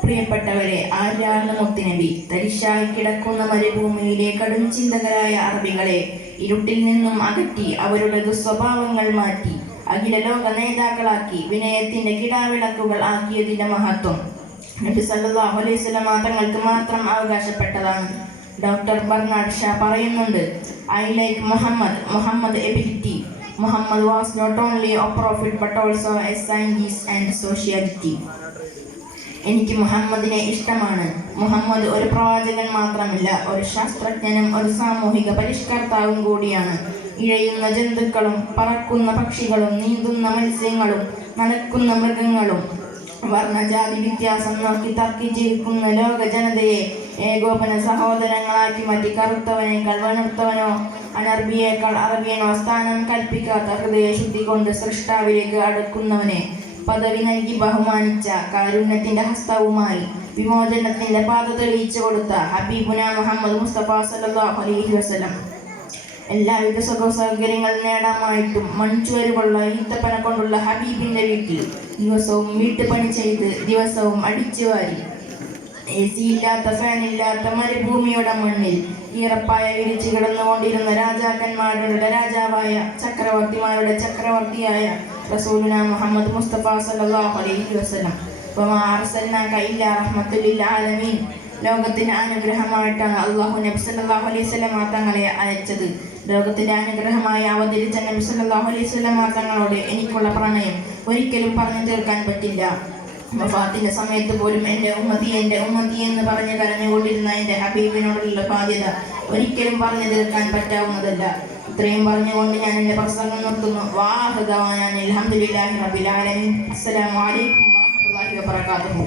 പ്രിയപ്പെട്ടവരെ, ആരാണ് മുത്തുനബി? തരിശായി കിടക്കുന്ന മരുഭൂമിയിലെ കടും ചിന്തകരായ അറബികളെ ഇരുട്ടിൽ നിന്നും അകറ്റി അവരുടെ ദുസ്വഭാവങ്ങൾ മാറ്റി അഖില ലോക നേതാക്കളാക്കി വിനയത്തിന്റെ കിടാവിളക്കുകൾ ആക്കിയതിന്റെ മഹത്വം നബി സല്ലല്ലാഹു അലൈഹി വസല്ലം തങ്ങൾക്ക് മാത്രം അവകാശപ്പെട്ടതാണ്. ഡോക്ടർ ബർണാഡ് ഷാ പറയുന്നുണ്ട്, I like Muhammad ability. Muhammad was not only a prophet but also a scientist and sociality. എനിക്ക് മുഹമ്മദിനെ ഇഷ്ടമാണ്. മുഹമ്മദ് ഒരു പ്രവാചകൻ മാത്രമല്ല, ഒരു ശാസ്ത്രജ്ഞനും ഒരു സാമൂഹിക പരിഷ്കർത്താവും കൂടിയാണ്. ഇഴയുന്ന ജന്തുക്കളും പറക്കുന്ന പക്ഷികളും നീന്തുന്ന മത്സ്യങ്ങളും നടക്കുന്ന മൃഗങ്ങളും വർണ്ണജാതി വ്യത്യാസം നോക്കി തർക്കിച്ചിരിക്കുന്ന ലോക ജനതയെ ഏകോപന സഹോദരങ്ങളാക്കി മാറ്റി കറുത്തവനേക്കാൾ വെളുത്തവനോ അനർബിയേക്കാൾ അറബിയനോ സ്ഥാനം കൽപ്പിക്കാത്ത ഹൃദയശുദ്ധി കൊണ്ട് സൃഷ്ടാവിലേക്ക് അടുക്കുന്നവനെ പദവി നൽകി ബഹുമാനിച്ച കാരുണ്യത്തിന്റെ ഹസ്തവുമായി വിമോചനത്തിന്റെ പാത തെളിയിച്ചു കൊടുത്ത ഹബീബുന മുഹമ്മദ് മുസ്തഫ സല്ലല്ലാഹു അലൈഹി വസല്ലം എല്ലാവിധ സുഖസൗകര്യങ്ങൾ നേടാമായിട്ടും മൺചുവരുകളുള്ള ഈത്തപ്പന കൊണ്ടുള്ള ഹബീബിന്റെ വീട്ടിൽ ദിവസവും വീട്ടുപണി ചെയ്ത് ദിവസവും അടിച്ചുവാരി AC ഇല്ലാത്ത ഫാനില്ലാത്ത മരുഭൂമിയുടെ മണ്ണിൽ ഈറപ്പായ വിരിച്ചു കിടന്നുകൊണ്ടിരുന്ന രാജാക്കന്മാരുടെ രാജാവായ ചക്രവർത്തിമാരുടെ ചക്രവർത്തിയായ റസൂലുനാ മുഹമ്മദ് മുസ്തഫ സല്ലല്ലാഹു അലൈഹി വസല്ലം വമാ അർസൽനാക ഇല്ലാ റഹ്മത്തുൽ ലിൽ ആലമീൻ. ലോകത്തിന്റെ അനുഗ്രഹമായിട്ടാണ് അല്ലാഹു നബി സല്ലല്ലാഹു അലൈഹി വസല്ലം തങ്ങളെ അയച്ചത്. ലോകത്തിന്റെ അനുഗ്രഹമായി അവതരിച്ച നബി സല്ലല്ലാഹു അലൈഹി വസല്ലം തങ്ങളോട് എനിക്കുള്ള പ്രണയം ഒരിക്കലും പറഞ്ഞു തീർക്കാൻ പറ്റില്ല. വഫാത്തിന്റെ സമയത്ത് പോലും എൻ്റെ ഉമ്മത്തി എന്ന് പറഞ്ഞ് കരഞ്ഞുകൊണ്ടിരുന്ന എൻ്റെ ഹബീബിനോടുള്ള ബാധ്യത ഒരിക്കലും പറഞ്ഞു തീർക്കാൻ പറ്റാവുന്നതല്ല. ഇത്രയും പറഞ്ഞുകൊണ്ട് ഞാൻ എൻ്റെ പ്രസംഗം നിർത്തുന്നു. അൽഹംദുലില്ലാഹി റബ്ബിൽ ആലമീൻ. അസ്സലാമു അലൈക്കും വറഹ്മത്തുള്ളാഹി വബറകാതുഹു.